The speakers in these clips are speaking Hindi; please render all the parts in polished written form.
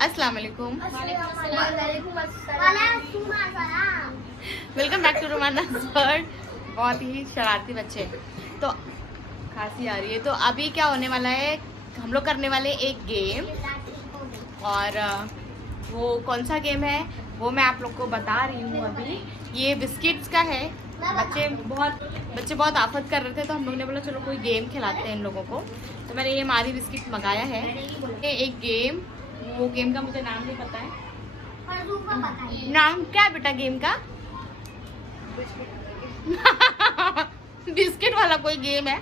अस्सलाम वालेकुम, welcome back to Romana world. बहुत ही शरारती बच्चे। तो खांसी आ रही है, तो अभी क्या होने वाला है, हम लोग करने वाले एक गेम, और वो कौन सा गेम है वो मैं आप लोग को बता रही हूँ अभी। ये बिस्किट्स का है। बच्चे बहुत आफत कर रहे थे, तो हम लोग ने बोला चलो कोई गेम खिलाते हैं इन लोगों को। तो मैंने ये मारी बिस्किट मंगाया है। ये एक गेम, वो गेम का मुझे नाम नहीं पता है। नाम क्या है बेटा गेम का? बिस्किट वाला कोई गेम है,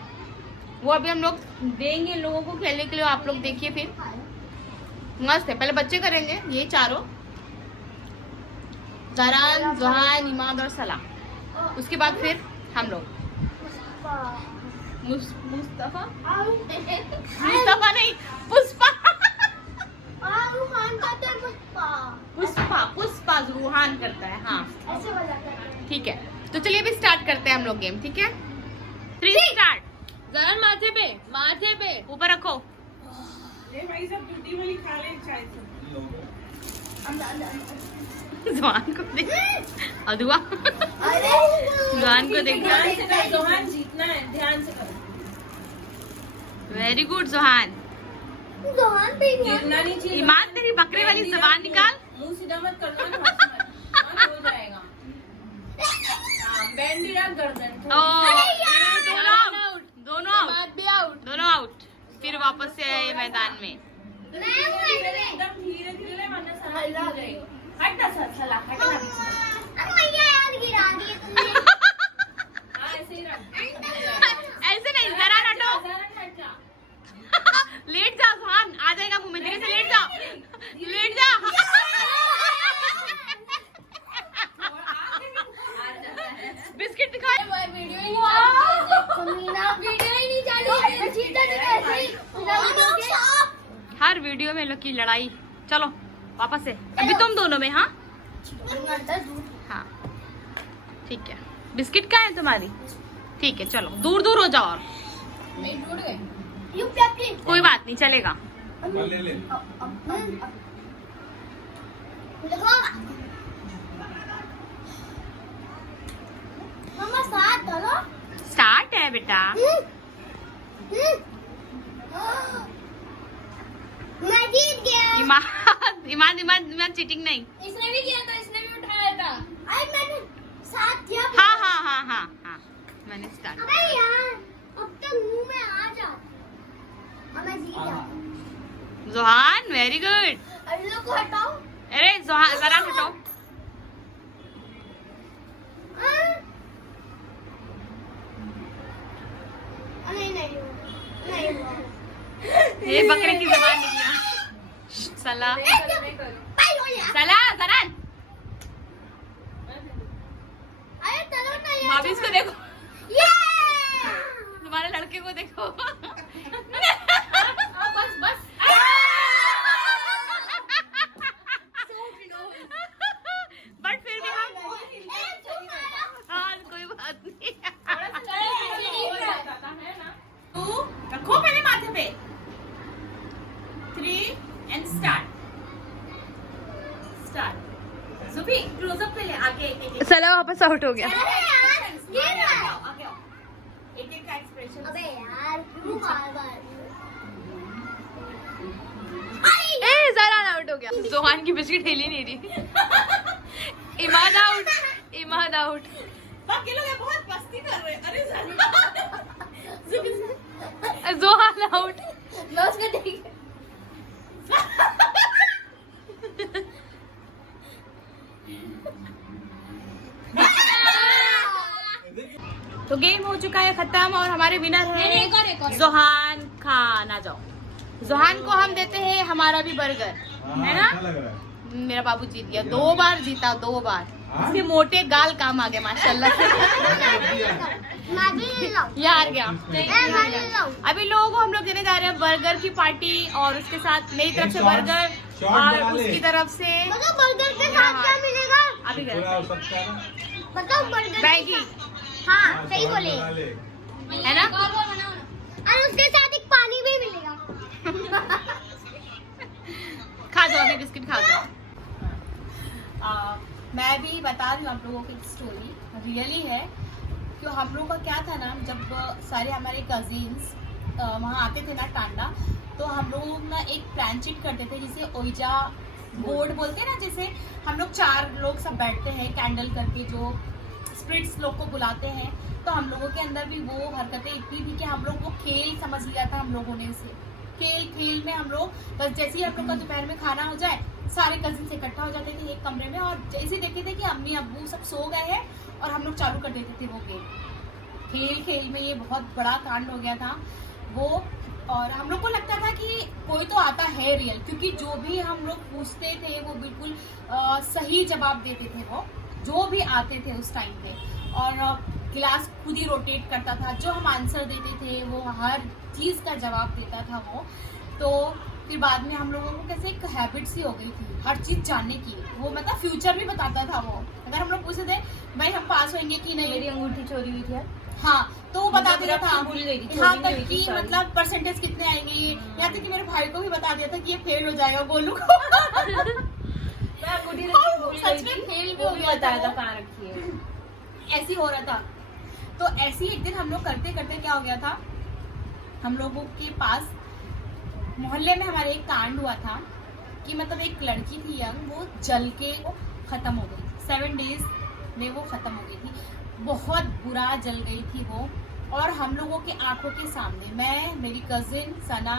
वो अभी हम लोग देंगे इन लोगों को खेलने के लिए। आप लोग देखिए, फिर मस्त है। पहले बच्चे करेंगे ये चारों, ज़रान, ज़ुहान, इमाद और सलाम। उसके बाद फिर हम लोग मुस्तफा नहीं, पुष्पा पुष्पा रूहान करता है। हाँ ठीक है, तो चलिए अभी स्टार्ट करते हैं हम लोग गेम। ठीक है, 3 स्टार्ट। ज़रान माथे पे ऊपर रखो। भाई सब टूटी वाली खा ले चाय से। ज़ुहान को देख, अदुआ ज़ुहान को देख। ज़ुहान जीतना है, ध्यान से करो। Very good Zuhan. गिरना नहीं चाहिए। ईमान तेरी बकरे वाली ज़बान निकाल। मुंह सीधा मत करना, हो जाएगा। बैंड रख गर्दन। दोनों आउट। फिर वापस से आए मैदान में। एकदम धीरे धीरे वरना सलाह हो जाएगी। हट ना सलाह, हट ना पीछे। हाँ ऐसे ही रख। ऐसे नहीं, जरा हटो। लेट जा ज़ुहान, आ जाएगा मुंह में। धीरे से लेट जा। बिस्किट दिखाए। वीडियो ही नहीं चालू। हर वीडियो में लोग की लड़ाई। चलो वापस से, अभी तुम दोनों में। हाँ ठीक है। बिस्किट कहाँ है तुम्हारी? ठीक है, चलो दूर दूर हो जाओ। और कोई बात नहीं, चलेगा। स्टार्ट है बेटा। मैं जीत गया। इमाद चीटिंग नहीं। इसने भी किया था, इसने भी उठाया था। अरे मैंने साथ किया। हाँ मैंने स्टार्ट। अबे यार, अब तो मुंह में आ जा। अब मैं जीत गया। ज़ुहान वेरी गुड। अरे लोग को हटाओ। अरे ज़ुहान जरा हटो। नहीं ये बकरे की ज़बान निकली। सला ज़रान, अरे चलो ना यार। भाभी इसको देखो, ये तुम्हारे लड़के को देखो। बस बट फिर भी हम कोई बात नहीं। रखो पहले माथे पे। 3 एंड स्टार्ट। सुबी क्लोजअप पे ले, आगे एक सला वापस आउट हो गया। अरे यार, ये ना। एक का एक्सप्रेशन। अबे यार, क्यों बार-बार? ए ज़रान आउट हो गया। ज़ुहान की बिस्किट हिल ही नहीं रही। इमाद आउट। बाकी लोग बहुत मस्ती कर रहे हैं। अरे ज़ुहान आउट। मैं उसको देख। तो गेम हो चुका है खत्म, और हमारे विनर है ज़ुहान खान। आ जाओ। ज़ुहान को हम देते हैं हमारा भी बर्गर, है ना? मेरा बाबू जीत गया, 2 बार जीता, 2 बार। इसके मोटे गाल काम आ गए माशाल्लाह से। मैं भी ले लूं। ये हार गया। अभी लोगों को हम लोग देने जा रहे हैं बर्गर की पार्टी, और उसके साथ मेरी तरफ से बर्गर और उसकी तरफ से मतलब बर्गर के साथ क्या मिलेगा? अभी मतलब बर्गर मैगी, हाँ सही बोले, है ना? और उसके साथ एक पानी भी मिलेगा। खा जाओ अभी, बिस्किट खा जाओ। मैं भी बता रही हूँ आप लोगों की एक स्टोरी, रियली है। क्यों हम लोगों का क्या था ना, जब सारे हमारे कजिन्स वहाँ आते थे ना टांडा, तो हम लोग ना एक प्लान शीट करते थे जिसे ओइजा बोर्ड बोलते हैं ना, जैसे हम लोग 4 लोग सब बैठते हैं कैंडल करके, जो स्पिरिट्स लोग को बुलाते हैं। तो हम लोगों के अंदर भी वो हरकतें इतनी थी कि हम लोग वो खेल समझ लिया था हम लोगों ने इसे। खेल में हम लोग बस जैसे ही हम लोग का दोपहर में खाना हो जाए, सारे कजिन्स इकट्ठा हो जाते थे एक कमरे में, और जैसे ही देखते थे कि अम्मी अब्बू सब सो गए हैं, और हम लोग चालू कर देते थे वो गेम। खेल में ये बहुत बड़ा कांड हो गया था वो। और हम लोग को लगता था कि कोई तो आता है रियल, क्योंकि जो भी हम लोग पूछते थे वो बिल्कुल सही जवाब देते थे वो, जो भी आते थे उस टाइम पे। और क्लास खुद ही रोटेट करता था, जो हम आंसर देते थे वो हर चीज़ का जवाब देता था वो। तो फिर बाद में हम लोगों को कैसे एक हैबिट सी हो गई थी हर चीज़ जानने की। वो मतलब फ्यूचर भी बताता था वो। अगर हम लोग पूछते थे भाई हम पास होंगे कि नहीं, मेरी अंगूठी चोरी हुई थी यार। हाँ, तो वो बता देता था। भूल गई थी, यहाँ चोरी तक नहीं हुई कि थी सारी। मतलब परसेंटेज कितने आएंगे, यहाँ तक कि मेरे भाई को भी बता दिया था कि ये फेल हो जाएगा गोलू को। मैं अंगूठी रखी भूल सच गई में थी, फेल भी वो हो भी गया बताया था था कहाँ रखी है। ऐसे हो रहा था। तो ऐसे ही एक दिन हम लोग करते करते क्या हो गया था, हम लोगों के पास मोहल्ले में हमारे एक कांड हुआ था कि मतलब एक लड़की थी यंग, वो जल के वो खत्म हो गई। 7 डेज में वो खत्म हो गई थी, बहुत बुरा जल गई थी वो। और हम लोगों के आंखों के सामने, मैं, मेरी कजिन सना,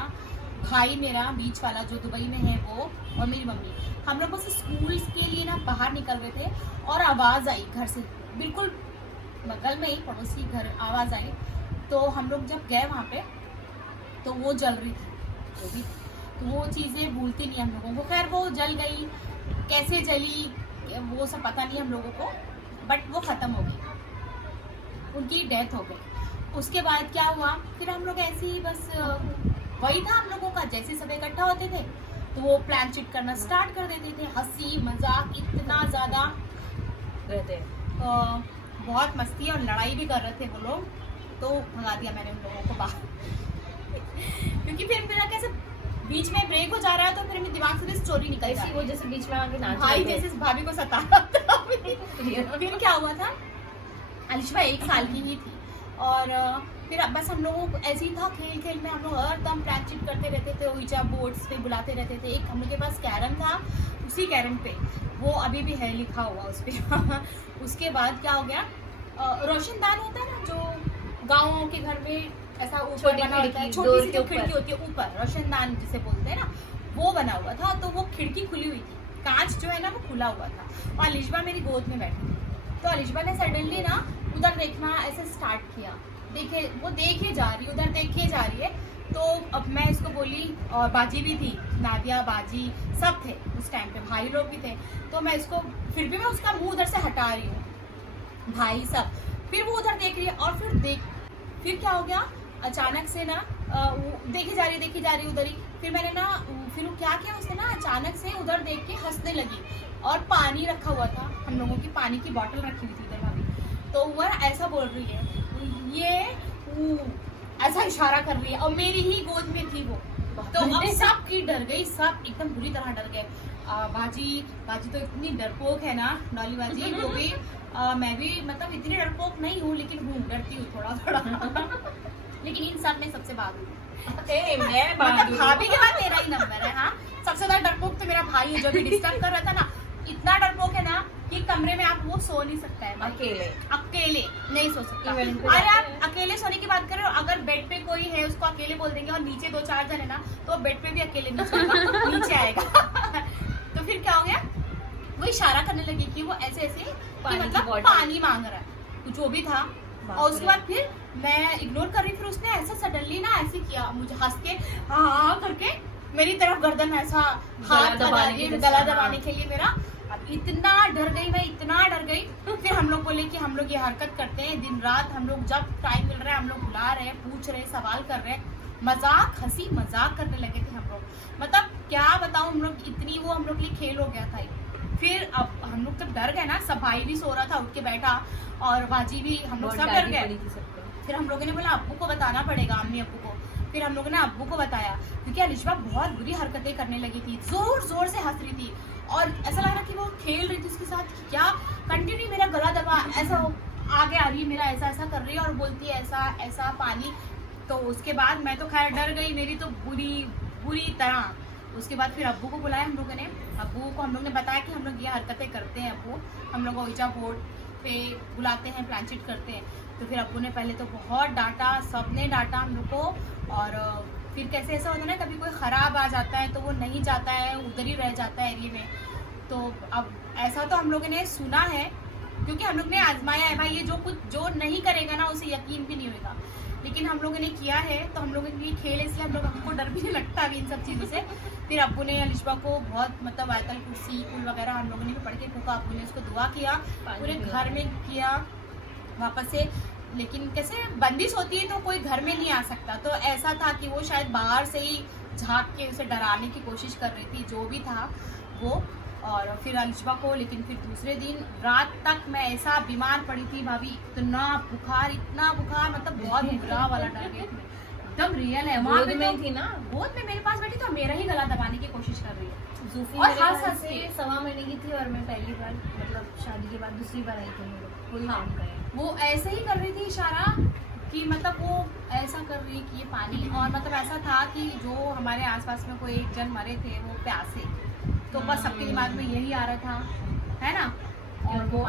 भाई मेरा बीच वाला जो दुबई में है वो, और मेरी मम्मी, हम लोग उस स्कूल के लिए ना बाहर निकल रहे थे, और आवाज़ आई घर से, बिल्कुल बगल में ही पड़ोसी घर आवाज़ आई। तो हम लोग जब गए वहाँ पे तो वो जल रही थी वो भी। तो वो चीज़ें भूलती नहीं हम लोगों को। खैर वो जल गई, कैसे जली वो सब पता नहीं हम लोगों को, बट वो ख़त्म हो गई, उनकी डेथ हो गई। उसके बाद क्या हुआ, फिर हम लोग ऐसे ही बस वही था हम लोगों का, जैसे सब इकट्ठा होते थे तो वो प्लान शीट करना स्टार्ट कर देते थे। हंसी मजाक इतना ज़्यादा रहते। बहुत मस्ती और लड़ाई भी कर रहे थे वो लोग। तो भगा दिया मैंने उन लोगों को बाहर क्योंकि फिर मेरा कैसे बीच में ब्रेक हो जा रहा है, तो फिर मेरे दिमाग से भी स्टोरी निकल ऐसी जाती वो है। जैसे बीच में आके नाच भाई रहे थे। जैसे भाभी को सता रहा था। फिर क्या हुआ था, अलिशा 1 साल की ही थी, और फिर बस हम लोगों को ऐसे ही था, खेल में हम लोग हरदम प्लान शीट करते रहते थे, ओइजा बोर्ड्स पे बुलाते रहते थे। एक हम लोग के पास कैरम था, उसी कैरम पे वो अभी भी है लिखा हुआ उस पर। उसके बाद क्या हो गया, रोशनदान होता है ना जो गाँवों के घर में ऐसा ऊपर छोटी बना होता है, खिड़की, छोटी डोर सी के जो ऊपर। खिड़की होती है ऊपर, रोशनदान जिसे बोलते हैं ना, वो बना हुआ था। तो वो खिड़की खुली हुई थी, कांच जो है ना वो खुला हुआ था, और अलिशा मेरी गोद में बैठी थी। तो अलिशा ने सडनली ना उधर देखना ऐसे स्टार्ट किया, वो देखे जा रही, उधर देखे जा रही है। तो अब मैं इसको बोली, और बाजी भी थी, नादिया बाजी सब थे उस टाइम पे, भाई लोग भी थे। तो मैं इसको फिर भी मैं उसका मुंह उधर से हटा रही हूँ, भाई सब। फिर वो उधर देख रही है, और फिर क्या हो गया, अचानक से ना देखी जा रही उधर ही। फिर मैंने ना फिर वो क्या किया, उसने ना अचानक से उधर देख के हंसने लगी, और पानी रखा हुआ था, हम लोगों की पानी की बोतल रखी हुई थी उधर भाभी। तो वो ऐसा बोल रही है, ये ऐसा इशारा कर रही है, और मेरी ही गोद में थी वो। तो अब सब की डर गई, सब एकदम बुरी तरह डर गए। बाजी तो इतनी डरपोक है ना, डॉली बाजी वो भी। मैं भी मतलब इतनी डरपोक नहीं हूँ, लेकिन हूँ, डरती हूँ थोड़ा लेकिन इन सब में सबसे बहादुर हूँ। मतलब भाभी के बाद मेरा ही नंबर है। हाँ, सबसे ज्यादा डरपोक तो मेरा भाई है, जो भी डिस्टर्ब कर रहा था ना, इतना डरपोक है ना कि कमरे में आप वो सो नहीं सकता है, अकेले नहीं सो सकता। अरे आप अकेले सोने की बात कर रहे हो, अगर बेड पे कोई है उसको अकेले बोल देंगे, और नीचे 2-4 जन है ना, तो बेड पे भी अकेले नहीं सोएगा, नीचे आएगा। तो फिर क्या हो गया, वो इशारा करने लगी कि वो ऐसे कि मतलब पानी मांग रहा है, कुछ जो भी था। और उसके बाद फिर मैं इग्नोर कर रही, फिर उसने ऐसा सडनली ना ऐसे किया, मुझे हंस के हाँ करके मेरी तरफ गर्दन ऐसा हाथ गला दबाने के लिए मेरा। अब इतना डर गई मैं, इतना डर गई। फिर हम लोग बोले कि हम लोग ये हरकत करते हैं दिन रात, हम लोग जब टाइम मिल रहा है हम लोग बुला रहे हैं, पूछ रहे हैं, सवाल कर रहे हैं, मजाक हंसी मजाक करने लगे थे हम लोग। मतलब क्या बताऊं, हम लोग इतनी वो हम लोग के लिए खेल हो गया था। फिर अब हम लोग जब डर गए ना, सब भाई भी सो रहा था, उठ के बैठा, और बाजी भी, हम लोग सब डर गए। फिर हम लोगों ने बोला अब्बू को बताना पड़ेगा, अम्मी अब्बू को। फिर हम लोगों ने अब्बू को बताया, क्योंकि अलिशबा बहुत बुरी हरकतें करने लगी थी, जोर जोर से हंस रही थी और ऐसा लग रहा कि वो खेल रही थी उसके साथ, क्या कंटिन्यू मेरा गला दबा, ऐसा आगे आ रही है मेरा, ऐसा ऐसा कर रही है और बोलती है ऐसा ऐसा पानी। तो उसके बाद मैं तो खैर डर गई, मेरी तो बुरी तरह। उसके बाद फिर अब्बू को बुलाया हम लोगों ने, अब्बू को हम लोग ने बताया कि हम लोग ये हरकतें करते हैं, अब्बू हम लोग ओइजा बोर्ड पे बुलाते हैं, प्लानचेट करते हैं। तो फिर अब्बू ने पहले तो बहुत डांटा, सबने डांटा हम लोग को। और फिर कैसे ऐसा होता है ना, कभी कोई ख़राब आ जाता है तो वो नहीं जाता है, उधर ही रह जाता है एरिया में। तो अब ऐसा तो हम लोगों ने सुना है, क्योंकि हम लोग ने आजमाया है भाई, ये जो नहीं करेगा ना उसे यकीन भी नहीं होगा, लेकिन हम लोगों ने किया है। तो हम लोगों के लिए खेल है, इसलिए हमको डर भी नहीं लगता अभी इन सब चीज़ों से। फिर अब्बू ने अलिशबा को बहुत मतलब आयतल कुर्सी कुल वगैरह हम लोगों ने भी पढ़ के फूका, अब्बू ने उसको दुआ किया, पूरे घर में किया वापस से। लेकिन कैसे बंदिश होती है तो कोई घर में नहीं आ सकता, तो ऐसा था कि वो शायद बाहर से ही झांक के उसे डराने की कोशिश कर रही थी, जो भी था वो। और फिर अलिशबा को, लेकिन फिर दूसरे दिन रात तक मैं ऐसा बीमार पड़ी थी भाभी, इतना बुखार मतलब बहुत बुरा वाला डर गई थी, एकदम रियल है। वहाँ पे में थी ना, गोद में मेरे पास बैठी तो मेरा ही गला दबाने की कोशिश कर रही है। जूफी और मेरे हंस ख्याल हंस से के। 1.25 महीने की थी और मैं पहली बार मतलब शादी के बाद दूसरी बार आई थी हम लोग, कोई हाँ। काम करे। वो ऐसे ही कर रही थी इशारा कि मतलब वो ऐसा कर रही है कि ये पानी, और मतलब ऐसा था कि जो हमारे आसपास में कोई एक जन मरे थे वो प्यासे, तो बस सबके दिमाग में यही आ रहा था, है ना। और वो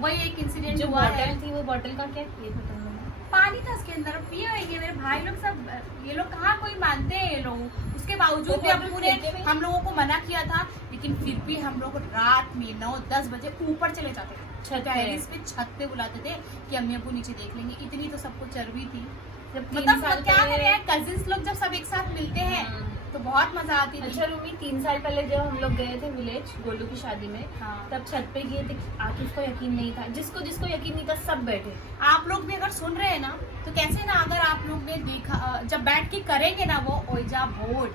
वही एक इंसिडेंट जो हुआ है। बॉटल थी वो बॉटल का क्या किए थे तुम लोग? पानी था उसके अंदर, पिए होंगे मेरे भाई लोग सब, ये लोग कहाँ कोई मानते हैं ये लोग। उसके बावजूद तो भी अब्बू ने फेंके भी? हम लोगों को मना किया था, लेकिन फिर भी हम लोग रात में 9-10 बजे ऊपर चले जाते थे, छत पे। टेरेस पे छत पे बुलाते थे कि अम्मी अब्बू नीचे देख लेंगे। इतनी तो सबको चर्बी थी, जब 3 मतलब साल क्या पहले- करें, कजिन्स लोग जब सब एक साथ मिलते हैं तो बहुत मजा आती थी। अच्छा रूमी, 3 साल पहले जब हम लोग गए थे विलेज गोलू की शादी में, हाँ। तब छत पे गए थे, आकिफ को यकीन नहीं था, जिसको यकीन नहीं था सब बैठे। आप लोग भी अगर सुन रहे हैं ना, तो कैसे ना, अगर आप लोग ने देखा, जब बैठ के करेंगे ना वो ओइजा बोर्ड,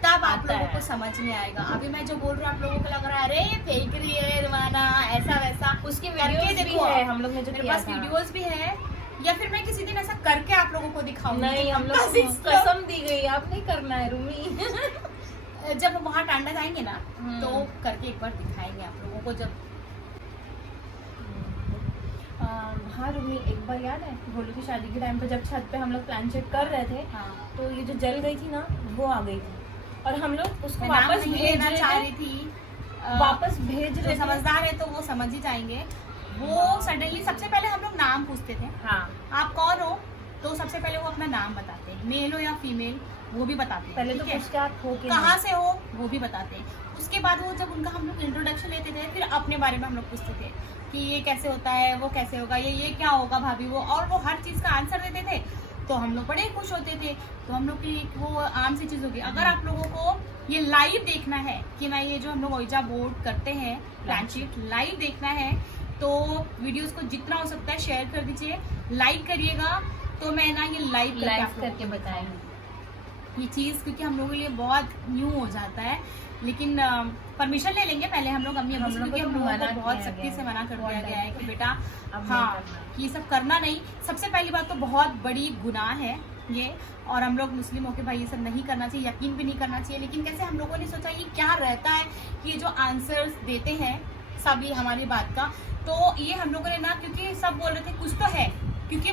तब आप आता लोगों है। को समझ में आएगा। अभी मैं जो बोल रही हूँ आप लोगों को लग रहा है अरे ये फेंक रही है रुमाना, ऐसा वैसा। उसकी करके वीडियोस भी देखो, है हम लोग ने जो मेरे किया पास था। वीडियोस भी है, या फिर मैं किसी दिन ऐसा करके आप लोगों को दिखाऊंगी। नहीं, हम लोग को कसम दी गई, आप नहीं करना है रूमी। जब वहाँ टांडा जाएंगे ना तो हम्म। करके एक बार दिखाएंगे आप लोगों को। जब हाँ रूमी, एक बार याद है गोलू की शादी के टाइम पे जब छत पे हम लोग प्लान चेक कर रहे थे, हाँ, तो ये जो जल गई थी ना वो आ गई थी, और हम लोग उसको मैं नाम वापस नहीं भेज लेना चाह रहे रही थे, थी, वापस भेज जो रहे थे। समझदार है तो वो समझ ही जाएंगे। वो सडनली सबसे पहले हम लोग नाम पूछते थे, हाँ, आप कौन हो, तो सबसे पहले वो अपना नाम बताते हैं, मेल हो या फीमेल वो भी बताते हैं। पहले तो ठीक है? पूछ के आप हो के कहाँ से हो वो भी बताते हैं। उसके बाद वो जब उनका हम लोग इंट्रोडक्शन लेते थे, फिर अपने बारे में हम लोग पूछते थे कि ये कैसे होता है, वो कैसे होगा, ये क्या होगा भाभी वो, और वो हर चीज़ का आंसर देते थे। तो हम लोग बड़े खुश होते थे। तो हम लोग की वो आम सी चीज़ होगी। अगर आप लोगों को ये लाइव देखना है कि मैं ये जो हम लोग ओइजा बोर्ड करते हैं प्लानशीट लाइव देखना है, तो वीडियोस को जितना हो सकता है शेयर कर दीजिए, लाइक करिएगा, तो मैं ना ये लाइव करके बताएंगे ये चीज़, क्योंकि हम लोगों के लिए बहुत न्यू हो जाता है। लेकिन परमिशन ले लेंगे पहले हम लोग अम्मी अब्बू से, क्योंकि हम लोगों को बहुत सख्ती से मना कर दिया गया है कि बेटा हाँ कि ये सब करना नहीं। सबसे पहली बात तो बहुत बड़ी गुनाह है ये, और हम लोग मुस्लिम होके भाई ये सब नहीं करना चाहिए, यकीन भी नहीं करना चाहिए। लेकिन कैसे हम लोगों ने सोचा ये क्या रहता है कि ये जो आंसर्स देते हैं सभी हमारी बात का, तो ये हम लोगों ने ना, क्योंकि सब बोल रहे थे कुछ तो है, क्योंकि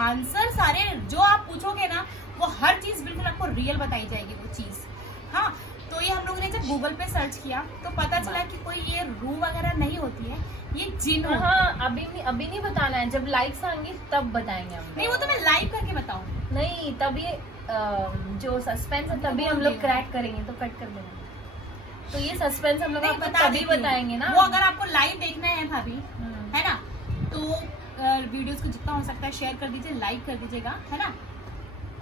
आंसर सारे जो आप पूछोगे ना वो हर चीज़ बिल्कुल आपको रियल बताई जाएगी वो चीज़। हाँ, तो ये हम लोगों ने जब गूगल पे सर्च किया तो पता चला कि कोई ये रूह वगैरह नहीं होती है, ये जिन होती है। हाँ, अभी नहीं बताना है, जब लाइक्स आएंगी तब बताएंगे हम। नहीं, वो तो मैं लाइव करके बताऊँ। नहीं, तब ये जो सस्पेंस है तभी हम लोग क्रैक करेंगे, तो कट कर देंगे। तो ये सस्पेंस हम लोग नहीं, आपको बता तभी देती हूँ। बताएंगे ना। वो अगर आपको लाइव देखना है भाभी, हम्म। है ना, तो वीडियोस को जितना हो सकता है शेयर कर दीजिए, लाइक कर दीजिएगा, है ना।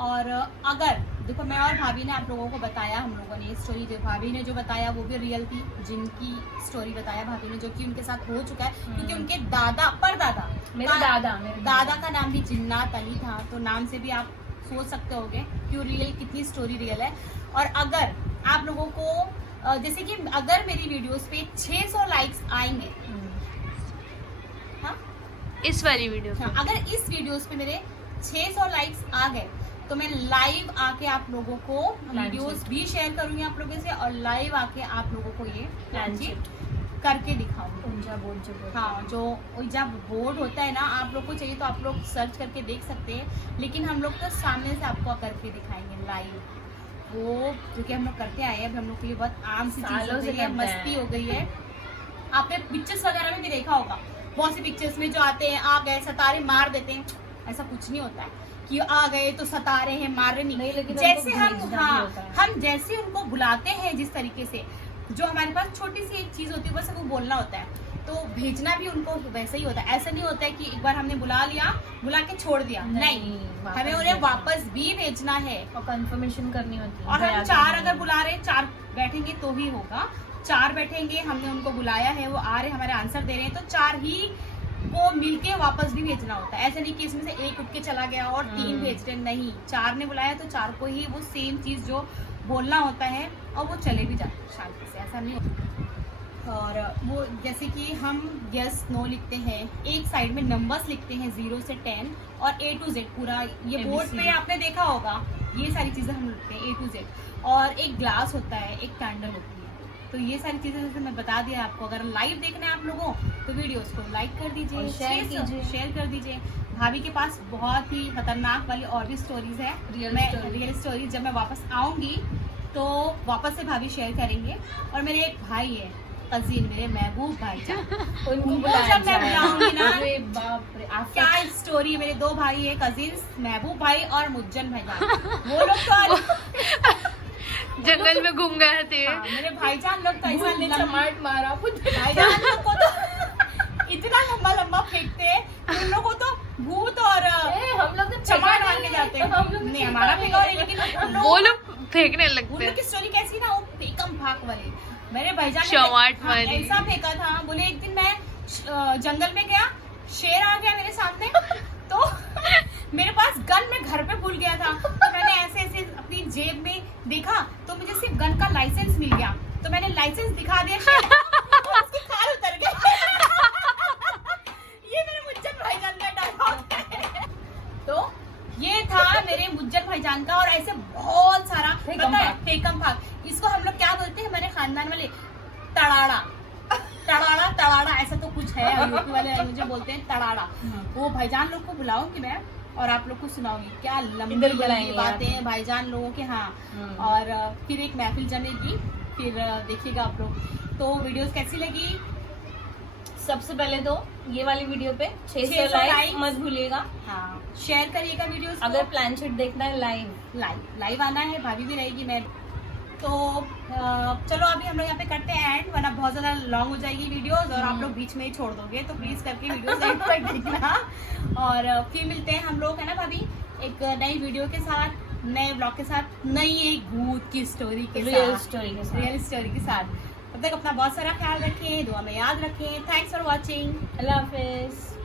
और अगर देखो, मैं और भाभी ने आप लोगों को बताया, हम लोगों ने स्टोरी जो भाभी ने जो बताया वो भी रियल थी, जिनकी स्टोरी बताया भाभी ने, जो कि उनके साथ हो चुका है, क्योंकि उनके परदादा मेरे दादा का नाम भी जिन्नात अली था। तो नाम से भी आप सोच सकते होगे कि रियल कितनी स्टोरी रियल है। और अगर आप लोगों को जैसे कि अगर मेरी वीडियोस पे 600 लाइक्स आएंगे, हाँ इस वाली वीडियो हाँ, अगर इस वीडियोस पे मेरे 600 लाइक्स आ गए तो मैं लाइव आके आप लोगों को Plan वीडियोस sheet. भी शेयर करूंगी आप लोगों से, और लाइव आके आप लोगों को ये Plan sheet sheet. करके दिखाऊंगी। उंजा बोर्ड जो बोलते हाँ, जो जब बोर्ड होता है ना, आप लोग को चाहिए तो आप लोग सर्च करके देख सकते हैं, लेकिन हम लोग तो सामने से आपको करके दिखाएंगे लाइव। वो क्योंकि हम लोग करते आए हैं, अब हम लोग के लिए बहुत आम सी चीज सालों हो से गई है, करते मस्ती हैं। हो गई है। आपने पिक्चर्स वगैरह में भी देखा होगा, बहुत सी पिक्चर्स में जो आते हैं, आ गए सतारे मार देते हैं, ऐसा कुछ नहीं होता है कि आ गए तो सता रहे हैं, मार रहे नहीं, लेकिन जैसे उनको हम भेजना भी होता है। हम जैसे उनको बुलाते हैं, जिस तरीके से जो हमारे पास छोटी सी एक चीज होती है, बस वो बोलना होता है, तो भेजना भी उनको वैसा ही होता है। ऐसा नहीं होता है कि एक बार हमने बुला लिया, बुला के छोड़ दिया, नहीं, वापस हमें उन्हें भेजना। वापस भी भेजना है। और कंफर्मेशन करनी होती है। और हम भैया 4 की अगर बुला रहे हैं, 4 बैठेंगे तो ही होगा। 4 बैठेंगे, हमने उनको बुलाया है, वो आ रहे हमारे आंसर दे रहे हैं, तो 4 ही को मिलके वापस भी भेजना होता है। ऐसा नहीं कि इसमें से एक उठ के चला गया और 3 भेज रहे, नहीं, 4 ने बुलाया तो 4 को ही वो सेम चीज जो बोलना होता है, और वो चले भी जाते हैं शांति से, ऐसा नहीं होता। और वो जैसे कि हम यस नो लिखते हैं, एक साइड में नंबर्स लिखते हैं 0 से 10 और A to Z पूरा, ये बोर्ड पे आपने देखा होगा, ये सारी चीजें हम लिखते हैं A to Z। और एक ग्लास होता है, एक कैंडल होती है, तो ये सारी चीजें जैसे मैं बता दिया आपको। अगर लाइव देखना है आप लोगों तो वीडियोस को लाइक कर दीजिए, और शेयर कर दीजिए। भाभी के पास बहुत ही खतरनाक वाली और भी स्टोरीज है, रियल स्टोरीज जब मैं वापस आऊंगी तो वापस से भाभी शेयर करेंगे। और मेरे एक भाई है, कजिन, मेरे महबूब भाईजान, उनको उनको बुलाया जब मैं जाए। बुलाऊंगी ना, अरे बाप रे, आप क्या स्टोरी है। मेरे 2 भाई है कजिन्स, महबूब भाई और मुज्जन भाईजान, वो लोग तो जंगल में घूम गए थे। हाँ, मेरे भाईजान लोग तो ऐसा ने चमाट मारा भाईजान लोग को तो इतना लंबा लंबा फेंकते हैं, उन लोगों को तो भूत और हम लोग तो चमाट मार के जाते हैं। हम लोग नहीं, हमारा फेंका हो, लेकिन उन वो लोगों लोग फेंकने उन लगते लोग की हैं। स्टोरी कैसी ना, वो फेकम फाक वाली। मेरे भाईजान ने चमाट हाँ, मारी। ऐसा फेंका था, बोले एक दिन मैं जंगल में गया, शेर आ गया मेरे सामने, तो मेरे पास गन मैं घर पे भूल गया था, तो मैंने ऐसे ऐसे अपनी जेब में देखा तो मुझे सिर्फ गन का लाइसेंस मिल गया, तो मैंने लाइसेंस दिखा दिया शेर को, उसकी खाल उतर गई। ये मेरे मुज्जन भाईजान का डायलॉग है। तो ये था मेरे मुज्जन भाईजान का, और ऐसे बहुत सारा पता है, फेकम फाक, इसको हम लोग क्या बोलते हैं हमारे खानदान वाले, तड़ाड़ा तड़ाड़ा तड़ाड़ा, ऐसा तो कुछ है, यूपी वाले मुझे बोलते हैं तड़ाड़ा। वो भाईजान लोग को बुलाऊंगी मैं और आप लोग को सुनाऊंगी, क्या लंबी इधर लंबी बुलाएंगे बातें हैं भाईजान लोगों के। हाँ, और फिर एक महफिल जमेगी, फिर देखिएगा आप लोग। तो वीडियोस कैसी लगी? सबसे पहले तो ये वाली वीडियो पे 600 likes लाइक मत भूलिएगा। हाँ, शेयर करिएगा वीडियोस। अगर प्लान शीट देखना है लाइव आना है, भाभी भी रहेगी, मैं तो चलो अभी हम लोग यहाँ पे करते हैं एंड, वरना बहुत ज्यादा लॉन्ग हो जाएगी वीडियोस और आप लोग बीच में ही छोड़ दोगे, तो प्लीज करके वीडियोस एंड तक देखना। और फिर मिलते हैं हम लोग, है ना भाभी, एक नई वीडियो के साथ, नए ब्लॉग के साथ, नई एक भूत की स्टोरी के रियल साथ, स्टोरी के साथ। रियल स्टोरी के साथ। तब तक अपना बहुत सारा ख्याल रखें, दुआ में याद रखें। Thanks for watching. Allah Hafiz.